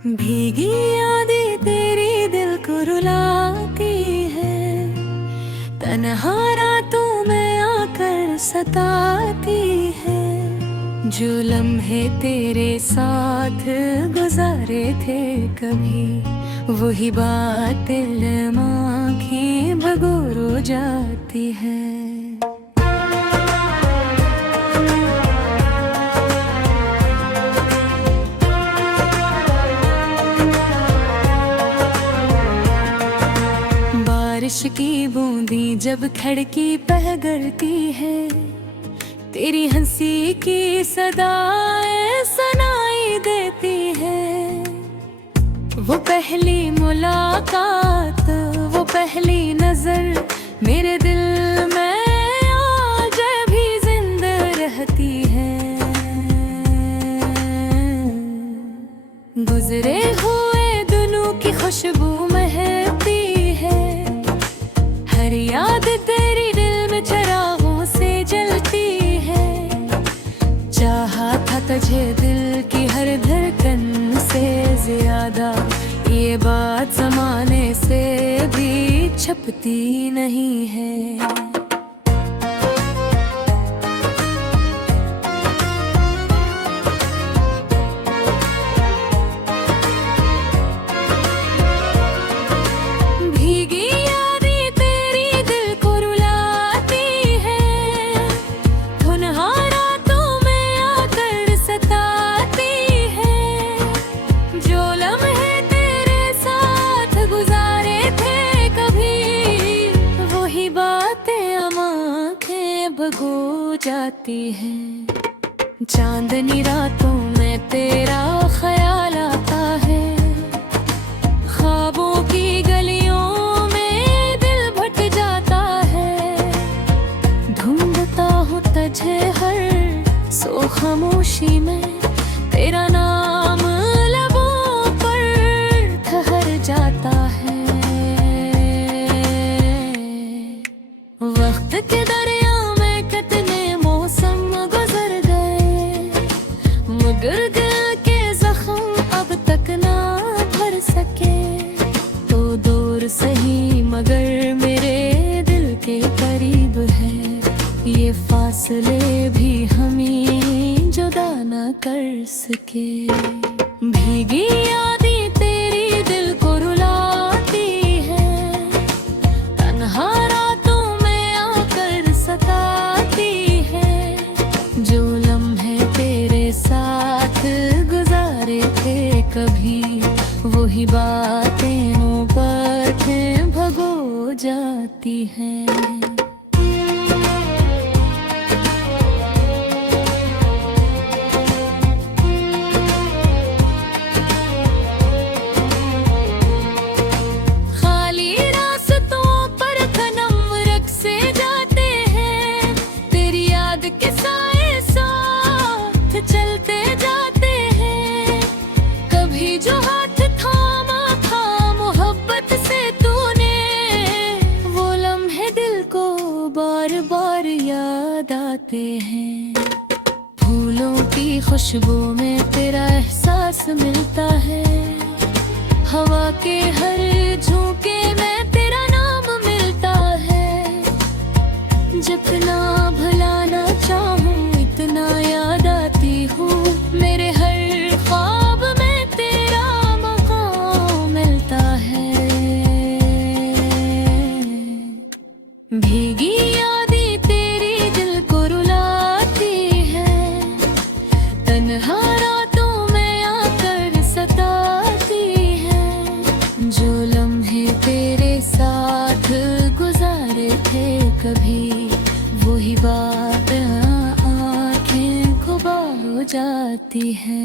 भीगी यादें तेरी दिल को रुलाती है, तन्हा रातों में आकर सताती है। जो लम्हे तेरे साथ गुजारे थे कभी, वही बात दिल आँखें भगोरो जाती है। बारिश की बूंदी जब खिड़की पे गिरती है, तेरी हंसी की सदाएं सुनाई देती है। वो पहली मुलाकात, वो पहली नजर मेरे दिल में आज भी जिंदा रहती है। गुजरे हुए दिनों की खुशबू महकती है, हर याद तेरी दिल में चिरागों से जलती है। चाहा था तुझे दिल की हर धड़कन से ज्यादा, ये बात जमाने से भी छपती नहीं है। भगो जाती है, चांदनी रातों में तेरा ख्याल आता है। ख्वाबों की गलियों में दिल भट जाता है, ढूंढता हूँ तुझे हर सो खामोशी में। तेरा नाम लबों पर ठहर जाता है। वक्त के दरिया मगर दिल के जख्म अब तक ना भर सके। तो दूर सही मगर मेरे दिल के करीब है, ये फासले भी हमें जुदा ना कर सके। भीगी यादें तेरी दिल को रुलाती है, तन्हा रातों में आकर सताती है। जो लम्हे तेरे साथ गुजारे थे कभी, वही बातें ऊपर भगो जाती हैं। बार बार याद आते हैं, फूलों की खुशबू में तेरा एहसास मिलता है। हवा के हर झोंके में तेरा नाम मिलता है। जितना भुलाना चाहूं इतना याद आती हूँ, मेरे हर ख्वाब में तेरा मकाम मिलता है। भीगी यादें तेरी दिल को रुलाती है, तन्हा रातों में आकर सताती है। जो लम्हे तेरे साथ गुजारे थे कभी, वही बात आँखें खुबार हो जाती है।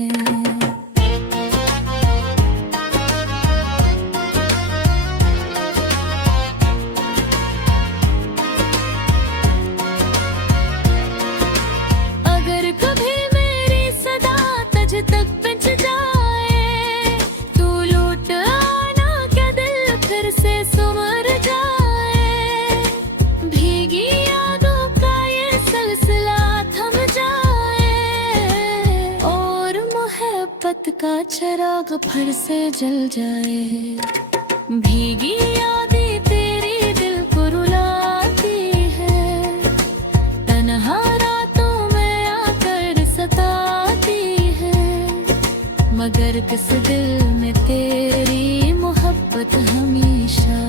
तक बच जाए तू लौट आना, क्या दिल फिर से सुमर जाए। भीगी यादों का ये सिलसिला थम जाए और मोहब्बत मोहब्बत का चिराग फिर से जल जाए। भीगी यादें तेरी दिल को रुलाती है, तन्हा रातों में आकर सताती है। मगर किस दिल में तेरी मोहब्बत हमेशा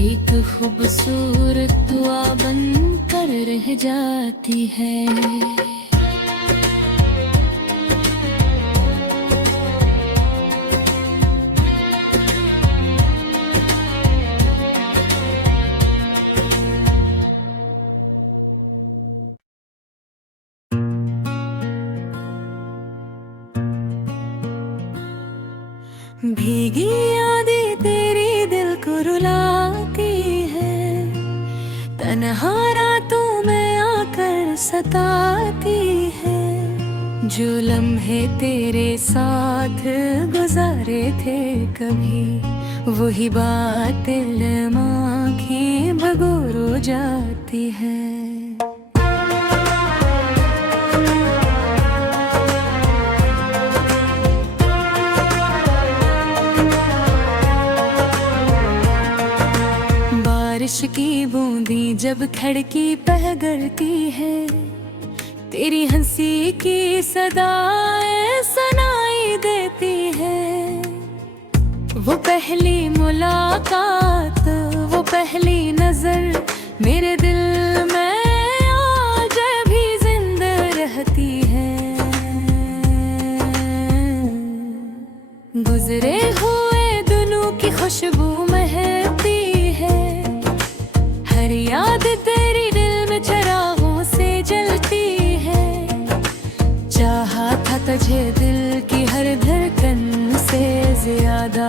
एक खूबसूरत दुआ बन कर रह जाती है। भीगी यादें तेरी दिल को रुलाती है, तन्हा रातों में आकर सताती है। जो लम्हे तेरे साथ गुजारे थे कभी, वही बात दिल आँखें भगोरो जाती है। बारिश की बूंदी जब खिड़की पे गिरती है, तेरी हंसी की सदाएं सुनाई देती है। वो पहली मुलाकात, वो पहली नजर मेरे दिल में आज भी जिंदा रहती है। गुजरे हुए दिनों की खुशबू महकती है, हर याद तेरी दिल में चिरागों से जलती है। चाहा था तुझे दिल की हर धड़कन से ज्यादा,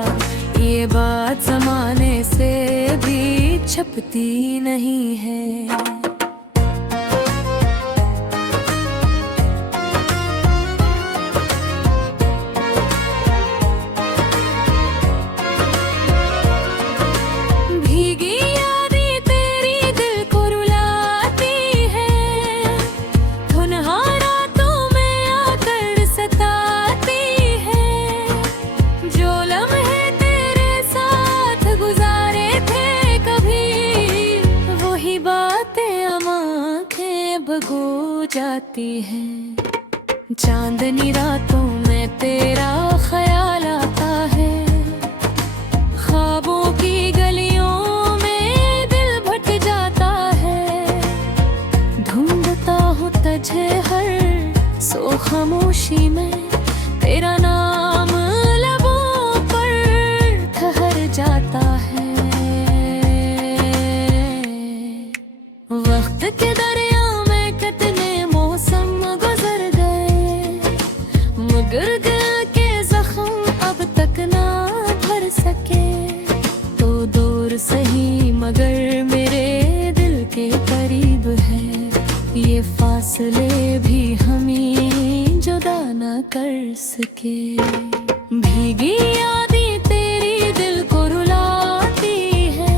ये बात ज़माने से भी छपती नहीं है। भगो जाती है। चांदनी रातों में तेरा ख्याल आता है, ख्वाबों की गलियों में दिल भट जाता है। ढूंढता हूँ तुझे हर सो खामोशी में, तेरा नाम लबों पर ठहर जाता है। वक्त के दरिया मगर दिल के जख्म अब तक ना भर सके। तो दूर सही मगर मेरे दिल के करीब है, ये फासले भी हमें जुदा ना कर सके। भीगी यादें तेरी दिल को रुलाती है,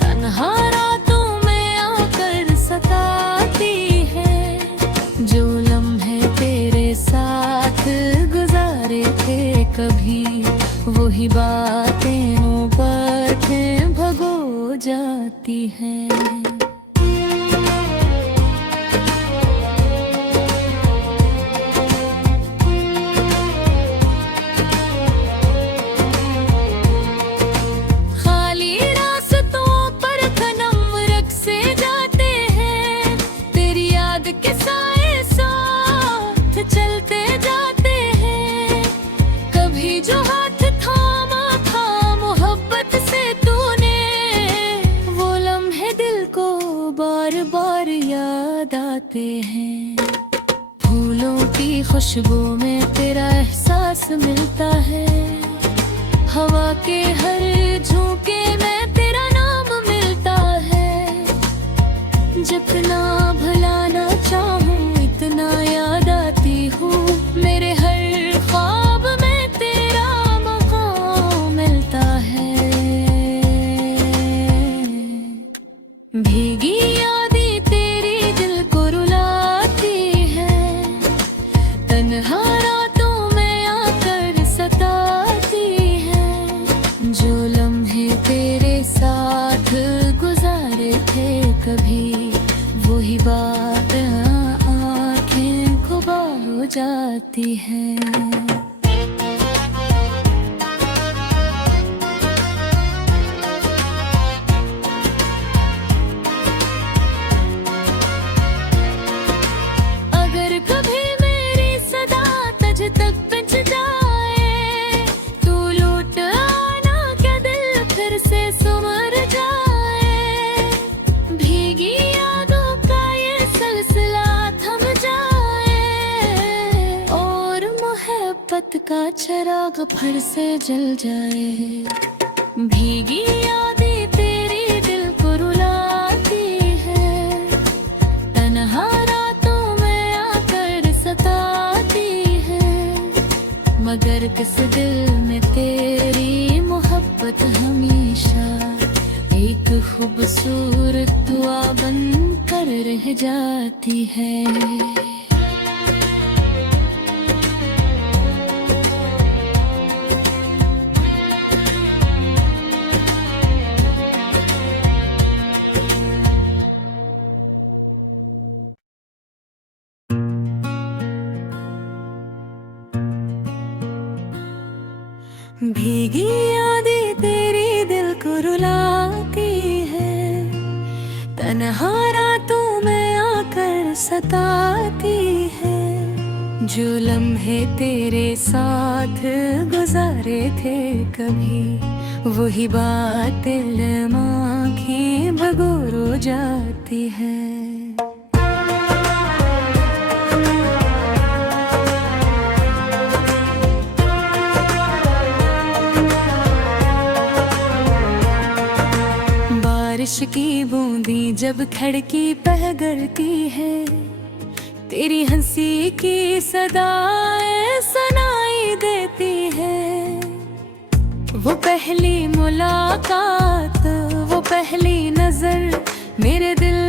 तन्हा रातों में आकर सताती है। जो लम्हे तेरे साथ गुजारे थे कभी, वही बातें बातें भगो जाती हैं। खाली रास्तों पर खनम रक्से जाते हैं, तेरी याद के साए साथ चलते जाते हैं। कभी जो हाथ थामा था मोहब्बत से तूने, वो लम्हे दिल को बार बार याद आते हैं। फूलों की खुशबू में तेरा एहसास मिलता है, हवा के हर झोंके में तेरा नाम मिलता है। जितना भुलाना चाहूं इतना याद आती हूँ, मेरे हर ख्वाब में तेरा मकाम मिलता है। भीगी यादें तेरी दिल को रुलाती है, तन्हा रातों वही बात आँखें खुबार हो जाती है। मोहब्बत का चिराग फिर से जल जाए। भीगी यादें तेरी दिल को रुलाती है, तन्हा रातों में आकर सताती है। मगर किस दिल में तेरी मोहब्बत हमेशा एक खूबसूरत दुआ बन कर रह जाती है। भीगी यादें तेरी दिल को रुलाती है, तन्हा रातों में आकर सताती है। जो लम्हे तेरे साथ गुजारे थे कभी, वही बात दिल आँखें भगोर हो जाती है। बारिश की बूंदी जब खिड़की पे गिरती है, तेरी हंसी की सदाएं सुनाई देती है। वो पहली मुलाकात, वो पहली नजर मेरे दिल